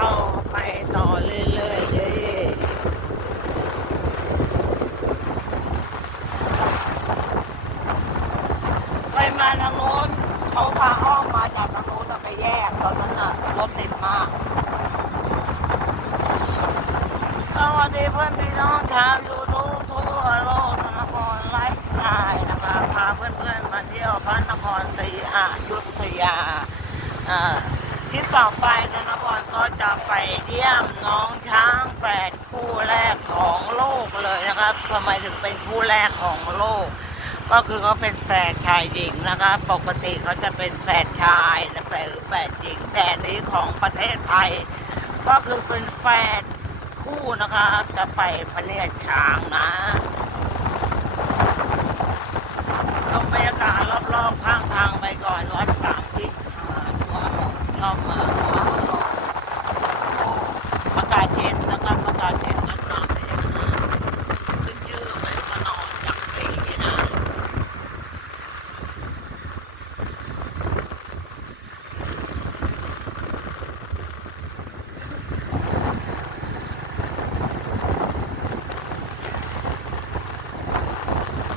ต่อไปต่อเรื่อยๆเลยไปมาทางโน้นเขาพาอ้อมมาจากทางโน้นอะไปแยกตอนนั้นน่ะรถติดมาก สวัสดีเพื่อนพี่น้องชาวยูทูบทั่วโลกธนครไลฟ์สไตล์นะคะพาเพื่อนๆมาเที่ยวพระนครศรีอยุธยาอ่า ที่ต่อไปธนครก็จะไปเยี่ยมน้องช้างแฝดคู่แรกของโลกเลยนะครับทำไมถึงเป็นคู่แรกของโลก ก็คือเขาเป็นแฝดชายหญิงนะคะปกติเขาจะเป็นแฝดชายและแฝดหรือแฝดหญิงแต่นี้ของประเทศไทย ก็คือเป็นแฝดคู่นะคะจะไปพระเนียดช้างนะต้องบรรยากาศรอบๆข้างทางไปก่อนวัดสามทิศอ่าหัวหมดชอบมาหัวหมดอากาศเย็นนะครับอากาศเย็นวัดสามทิศนะขึ้นชื่อเป็นพระนอนจักรศรีนะ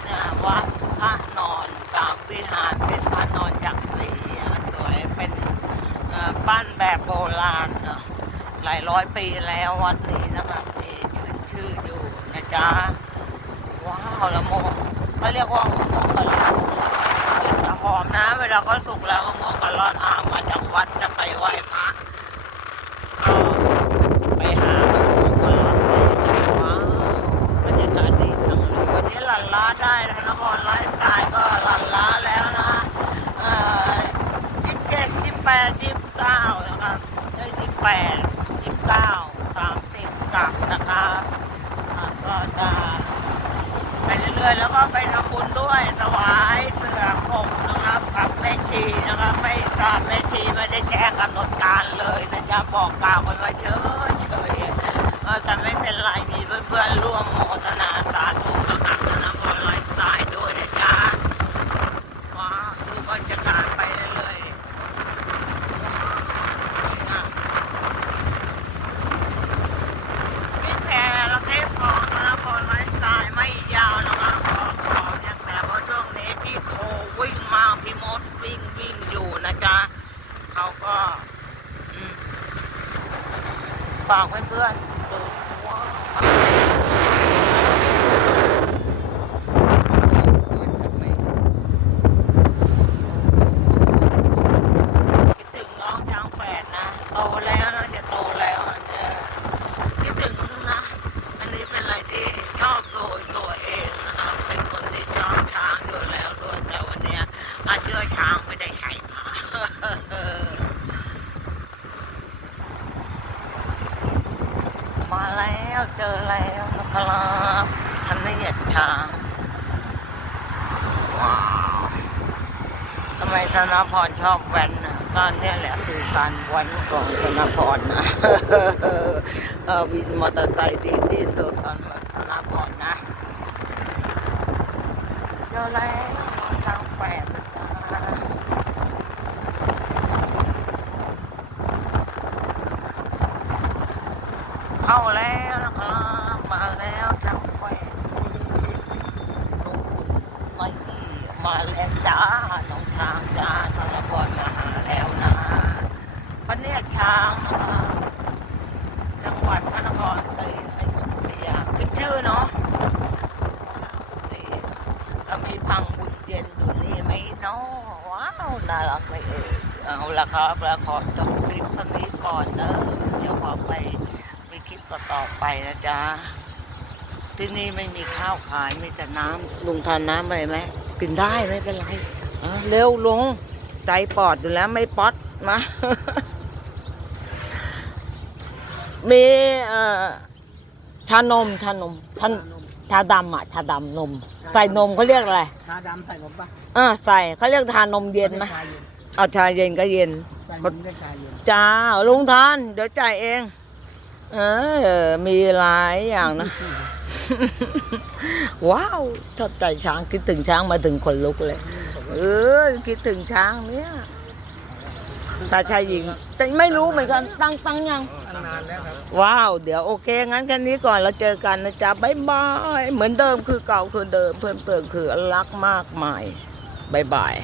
นะวัดพระนอนกลางวิหารเป็นพระนอนจักรศรีอะสวยเป็นเอ่อปั้น แบบโบราณเนอะหลายร้อยปีแล้ววัดนี้นะครับนี่ชื่นชื่ออยู่นะจ๊ะว้าวละโมงเขาเรียกว่ามะม่วงกะลอนหอมนะ เวลาเขาสุกแล้วก็ม่วงกะลอนอ่างมาจากวัดจะไปไหว้พระก็ไปหามะม่วงกะลอนเลยว้าว บรรยากาศดีจังเลยวันนี้หลันล้าได้นะนครไลฟ์สไตล์ก็หลันล้าแล้วนะเอ่อยี่สิบเจ็ดยี่สิบแปดยี่สิบเก้านะครับได้ยี่สิบ แปดสิบเก้าสามสิบกลับนะครับก็จะไปเรื่อยๆแล้วก็ไปทำบุญด้วยถวายเสือผมนะครับกับแม่ชีนะครับไม่ทราบแม่ชีไม่ได้แจ้งกำหนดการเลยนะจ๊ะบอกกล่าวกันไว้เฉยเฉยๆแต่ไม่เป็นไรมีเพื่อนๆร่วมโมทนาสาธุนะครับนะพอไลฟ์สไตล์ด้วยนะจ๊ะว้าวดูบรรยากาศไปเรื่อยๆสวยงามนี่แต่ละเทปของธนพรไลฟ์สไตล์ไม่ยาวนะครับขอขออย่างแต่เพราะช่วงนี้พี่โควิ่งมาพี่มดวิ่งวิ่งอยู่นะจ๊ะเขาก็อืม ฝากเพื่อนๆดูว่าคิดถึงน้องช้างแปดนะ โตแล้วนะจะโตแล้วอะเออคิดถึงนะ อันนี้เป็นอะไรที่ชอบโดยตัวเองนะครับ เป็นคนที่ชอบช้างอยู่แล้วด้วยแต่วันเนี้ยอาเชื่อช้างไม่ได้ใช้มา มา แล้วเจอแล้วนะครับทันไม่เหยียดช้างว้าวทำไมธนพรชอบแว้นนะก็เนี่ยแหละคือการแว้นของธนพรนะวินมอเตอร์ไซค์ดีที่สุดตอนวันธนพรนะเจอแล้วช้างแฝดเข้าแล้วนะครับมาแล้วจังแฟนมาที่ มาแล้วจ้าน้องช้างจ้าธนพรมาหาแล้วนะพระเนียช้างนะครับจังหวัดพระนครศรีอยุธยาขึ้นชื่อเนาะนี่เรามีพังบุญเย็นอยู่นี่ไหมเนาะว้าวน่ารักเลยเออเอาละครับแล้วขอจบคลิปเท่านี้ก่อนเนอะเดี๋ยวขอไปไปคลิปต่อไปนะจ๊ะที่นี่ไม่มีข้าวขายมีแต่น้ำลุงทานน้ำอะไรไหม กินได้ไม่เป็นไรเออเร็วลุงใจปอดอยู่แล้วไม่ป๊อดมามีเอ่อชานมชานมชาชาดำอะชาดำนม ใส่นมเขาเรียกอะไรชาดำใส่นมปะอ่าใส่เขาเรียกทานนมเย็นไหมชาเย็นเอาชาเย็นก็เย็นใส่นมด้วยชาเย็นจ้าลุงทานเดี๋ยวจ่ายเอง เออ มีหลายอย่างนะ ว้าวชอบใจช้างคิดถึงช้างมาถึงขนลุกเลย เออ คิดถึงช้างเนี่ยชายชายหญิง แต่ไม่รู้เหมือนกัน ตั้งตั้งยังตั้งนานแล้วครับว้าว เดี๋ยวโอเค งั้นแค่นี้ก่อนเราเจอกันนะจ๊ะบ๊ายบาย เหมือนเดิมคือเก่าคือเดิม เพิ่มเติมคือรักมากมายบ๊ายบาย